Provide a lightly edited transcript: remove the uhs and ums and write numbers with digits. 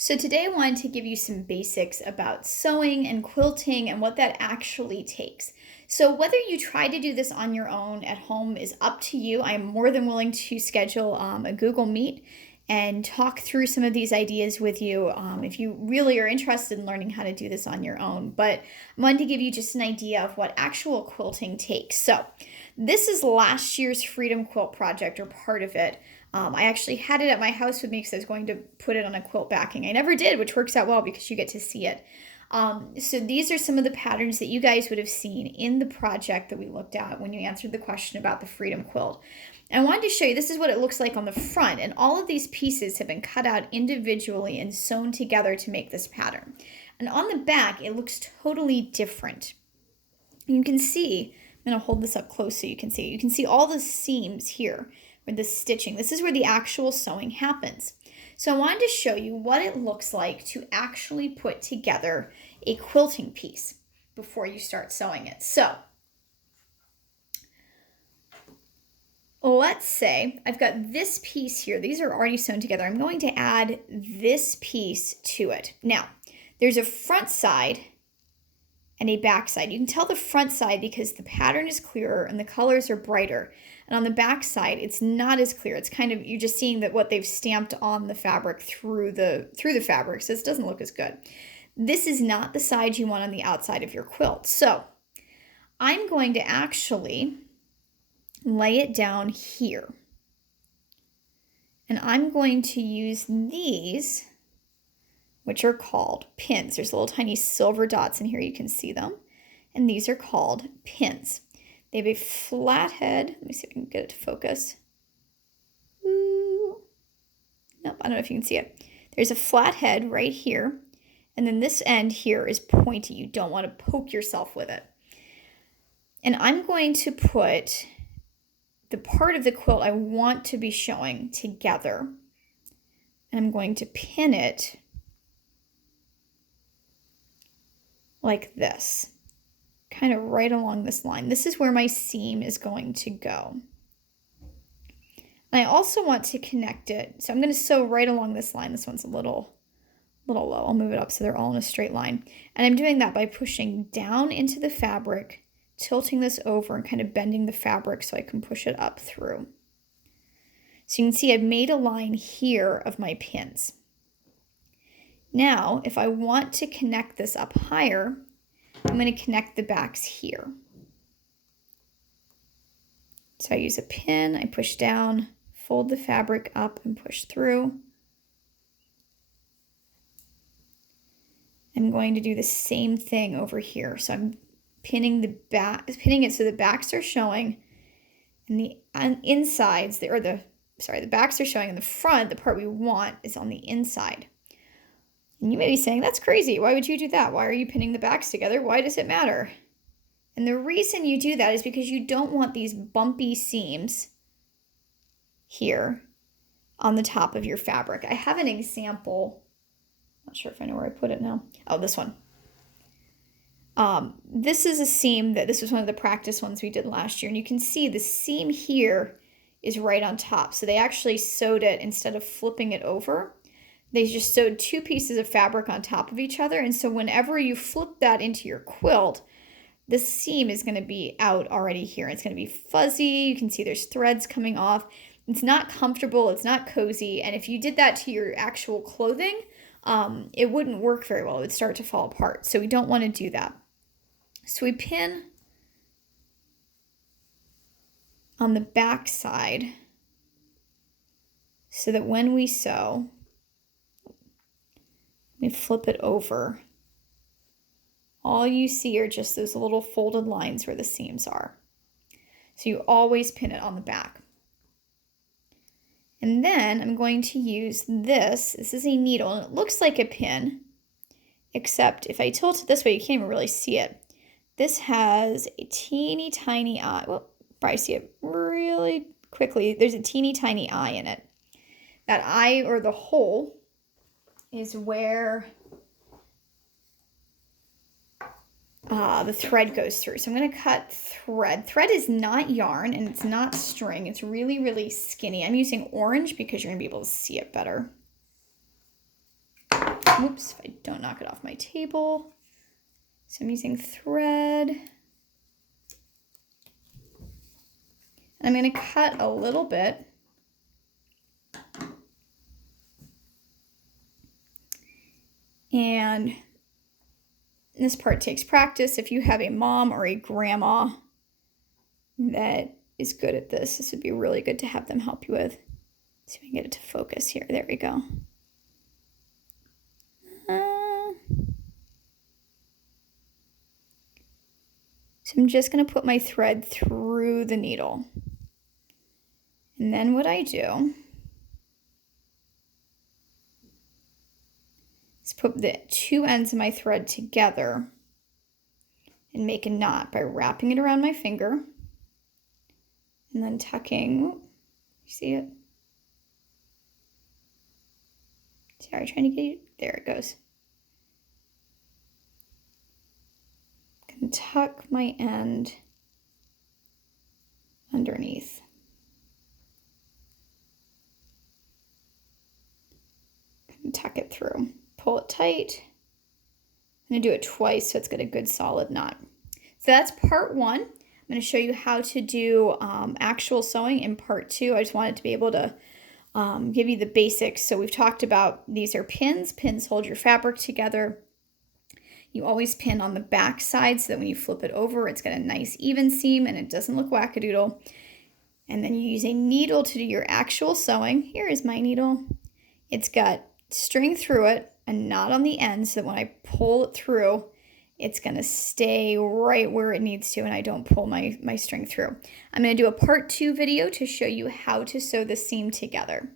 So today I wanted to give you some basics about sewing and quilting and what that actually takes. So whether you try to do this on your own at home is up to you. I am more than willing to schedule a Google Meet and talk through some of these ideas with you if you really are interested in learning how to do this on your own. But I wanted to give you just an idea of what actual quilting takes. So this is last year's Freedom Quilt project, or part of it. I actually had it at my house with me because I was going to put it on a quilt backing. I never did, which works out well because you get to see it. So these are some of the patterns that you guys would have seen in the project that we looked at when you answered the question about the Freedom Quilt. And I wanted to show you, this is what it looks like on the front. And all of these pieces have been cut out individually and sewn together to make this pattern. And on the back, it looks totally different. You can see, I'm going to hold this up close so you can see. You can see all the seams here with the stitching. This is where the actual sewing happens. So I wanted to show you what it looks like to actually put together a quilting piece before you start sewing it. So let's say I've got this piece here. These are already sewn together. I'm going to add this piece to it. Now, there's a front side and a back side. You can tell the front side because the pattern is clearer and the colors are brighter. And on the back side, it's not as clear. It's kind of, you're just seeing that what they've stamped on the fabric through the fabric, so it doesn't look as good. This is not the side you want on the outside of your quilt. So I'm going to actually lay it down here. And I'm going to use these, which are called pins. There's little tiny silver dots in here, you can see them. And these are called pins. They have a flat head. Let me see if I can get it to focus. Ooh. Nope, I don't know if you can see it. There's a flat head right here. And then this end here is pointy. You don't want to poke yourself with it. And I'm going to put the part of the quilt I want to be showing together. And I'm going to pin it like this, kind of right along this line. This is where my seam is going to go. And I also want to connect it. So I'm going to sew right along this line. This one's a little low. I'll move it up so they're all in a straight line. And I'm doing that by pushing down into the fabric, tilting this over and kind of bending the fabric so I can push it up through. So you can see I've made a line here of my pins. Now, if I want to connect this up higher, I'm going to connect the backs here. So I use a pin, I push down, fold the fabric up and push through. I'm going to do the same thing over here. So I'm pinning it so the backs are showing and the insides, the backs are showing in the front. The part we want is on the inside. And you may be saying, that's crazy. Why would you do that? Why are you pinning the backs together? Why does it matter? And the reason you do that is because you don't want these bumpy seams here on the top of your fabric. I have an example. Not sure if I know where I put it now. Oh, this one. This is a seam this was one of the practice ones we did last year. And you can see the seam here is right on top. So they actually sewed it instead of flipping it over. They just sewed two pieces of fabric on top of each other. And so whenever you flip that into your quilt, the seam is going to be out already here. It's going to be fuzzy. You can see there's threads coming off. It's not comfortable. It's not cozy. And if you did that to your actual clothing, it wouldn't work very well. It would start to fall apart. So we don't want to do that. So we pin on the back side so that when we sew, we flip it over. All you see are just those little folded lines where the seams are. So you always pin it on the back. And then I'm going to use this. This is a needle, and it looks like a pin, except if I tilt it this way, you can't even really see it. This has a teeny tiny eye. Well, probably see it really quickly. There's a teeny tiny eye in it. That eye, or the hole, is where the thread goes through. So I'm going to cut thread. Thread is not yarn and it's not string. It's really, really skinny. I'm using orange because you're going to be able to see it better. Oops, if I don't knock it off my table. So I'm using thread. And I'm going to cut a little bit. And this part takes practice. If you have a mom or a grandma that is good at this would be really good to have them help you with. See if we can get it to focus here. There we go. So I'm just going to put my thread through the needle. And then what I do is put the two ends of my thread together and make a knot by wrapping it around my finger and then tucking. You see it? Sorry, trying to get you. There it goes. And tuck my end underneath. And tuck it through. Pull it tight. I'm going to do it twice so it's got a good solid knot. So that's part one. I'm going to show you how to do actual sewing in part two. I just wanted to be able to give you the basics. So we've talked about these are pins. Pins hold your fabric together. You always pin on the back side so that when you flip it over, it's got a nice even seam and it doesn't look wackadoodle. And then you use a needle to do your actual sewing. Here is my needle. It's got string through it, a knot on the end so that when I pull it through, it's going to stay right where it needs to and I don't pull my string through. I'm going to do a part two video to show you how to sew the seam together.